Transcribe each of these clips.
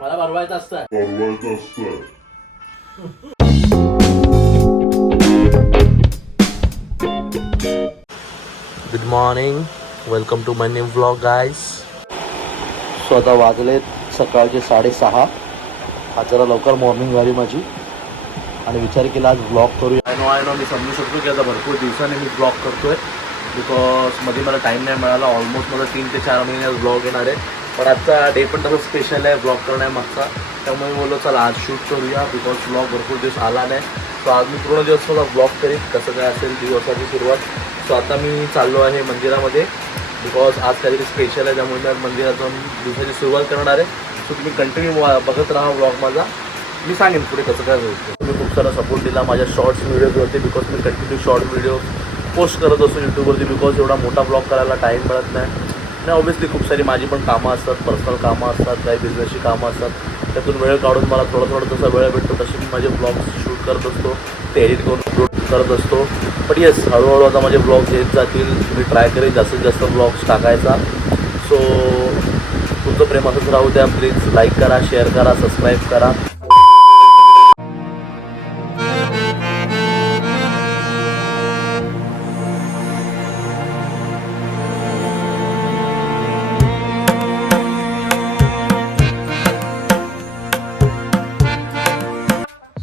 मला भरवायचं असतं. Good morning, welcome to my new vlog guys. So आता वाजलेत सकाळचे 6:30. आज जरा लवकर मॉर्निंग झाली माझी आणि विचार केला आज ब्लॉग करूया. आय नो मी समजू शकतो की आता भरपूर दिवसांनी मी ब्लॉग करतोय बिकॉज मध्ये मला टाईम नाही मिळाला. ऑलमोस्ट मला 3 ते 4 महिन्यात ब्लॉग येणार आहे. पण आजचा डे पण तसं स्पेशल आहे ब्लॉग करण्यामागचा. त्यामुळे मी बोललो चला आज शूट करूया बिकॉज ब्लॉग भरपूर दिवस आला नाही. सो आज मी पूर्ण दिवस मला ब्लॉग करेन कसं काय असेल दिवसाची सुरुवात. सो आता मी चाललो आहे मंदिरामध्ये बिकॉज आज काहीतरी स्पेशल आहे. त्यामुळे मी मंदिरात जाऊन दिवसाची सुरुवात करणार आहे. सो तुम्ही कंटिन्यू बघत राहा ब्लॉग माझा. मी सांगेन पुढे कसं काय होईल. तुम्ही खूप सारा सपोर्ट दिला माझ्या शॉर्ट्स व्हिडिओजवरती बिकॉज मी कंटिन्यू शॉर्ट व्हिडिओ पोस्ट करत असतो यूट्यूबवरती बिकॉज एवढा मोठा ब्लॉग करायला टाईम मिळत नाही. आणि ऑब्व्हियसली खूप सारी माझी पण कामं असतात, पर्सनल कामं असतात, काही बिझनेसची कामं असतात. त्यातून वेळ काढून मला थोडं जसा वेळ भेटतो तशी मी माझे ब्लॉग्स शूट करत असतो, ते एडिट करून अपलोड करत असतो. बट येस हळूहळू आता माझे ब्लॉग्स येत जातील. मी ट्राय करेन जास्तीत जास्त ब्लॉग्स टाकायचा. सो तुमचं प्रेम असंच राहू द्या. प्लीज लाईक करा, शेअर करा, सबस्क्राईब करा.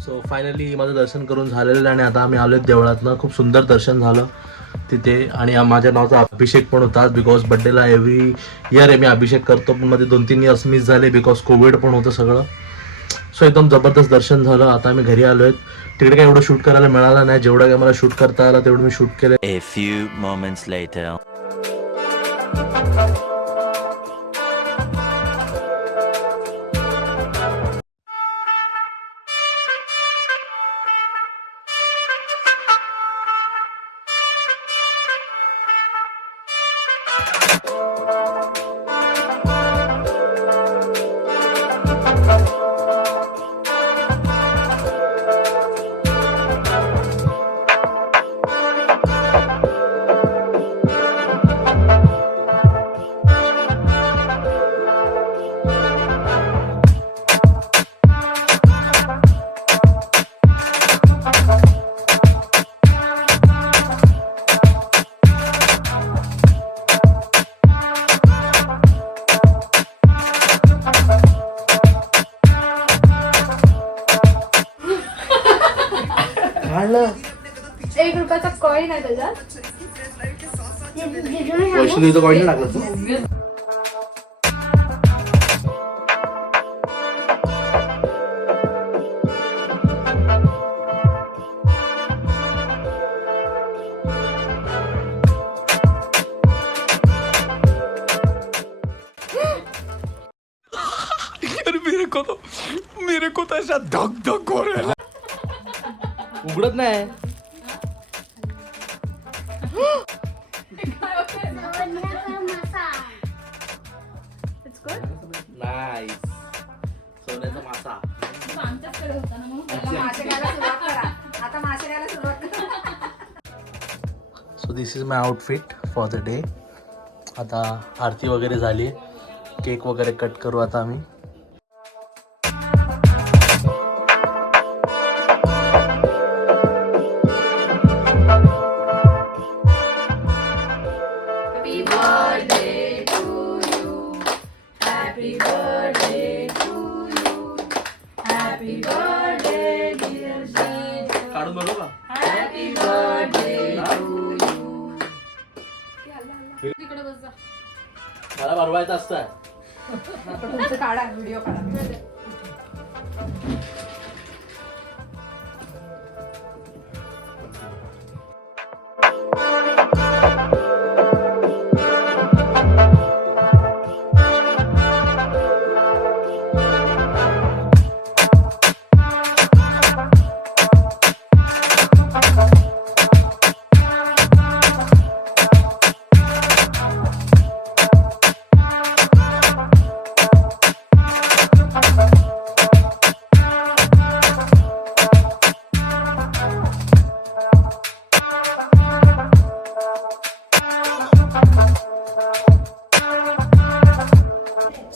सो फायनली माझं दर्शन करून झालेलं आणि आता आम्ही आलो देवळातनं. खूप सुंदर दर्शन झालं तिथे आणि माझ्या नावाचा अभिषेक पण होता बिकॉज बड्डेला एव्हरी इयर मी अभिषेक करतो. पण मध्ये 2-3 इयर्स मिस झाले बिकॉज कोविड पण होतं सगळं. सो एकदम जबरदस्त दर्शन झालं. आता आम्ही घरी आलो आहेत. तिकडे काय एवढं शूट करायला मिळालं नाही. जेवढं काय मला शूट करता आलं तेवढं मी शूट केलं. A few moments later. ₹1 coin आहे त्याच्यात. वैष्णवीचं कॉइन टाकलं तू. मेरे को तो ऐसा धक धक हो रहा है. उघडत नाही. नाईस. सोन्याचा मासा. आमच्याकडे होता ना म्हणून त्याला मासे खायला सुरुवात करा. आता मासे खायला सुरुवात करा. So this is my outfit for the day. आता आरती वगैरे झाली. केक वगैरे कट करू आता आम्ही. काढून बघू का? तिकडे बस जा. मला भरवायचं असतं. तुमचं काढा व्हिडिओ काढा.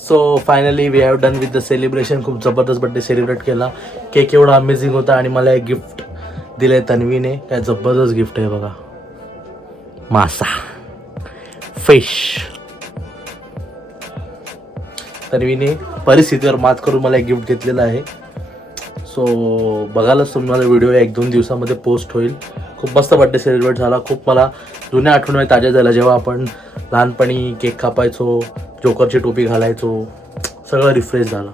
So finally we have done with the celebration. खूप जबरदस्त बड्डे सेलिब्रेट केला. केक एवढा अमेझिंग होता आणि मला एक गिफ्ट दिलं तन्वीने. काय जबरदस्त गिफ्ट आहे बघा. मासा फिश. तन्वीने परिस्थितीवर मात करून मला एक गिफ्ट घेतलेलं आहे. सो बघायलाच तुम्ही माझा व्हिडिओ 1-2 दिवसामध्ये पोस्ट होईल. खूप मस्त बड्डे सेलिब्रेट झाला. खूप मला जुन्या आठवणी ताज्या झाल्या जेव्हा आपण लहानपणी केक कापायचो, जोकरची टोपी घालायचो. सगळं रिफ्रेश झालं.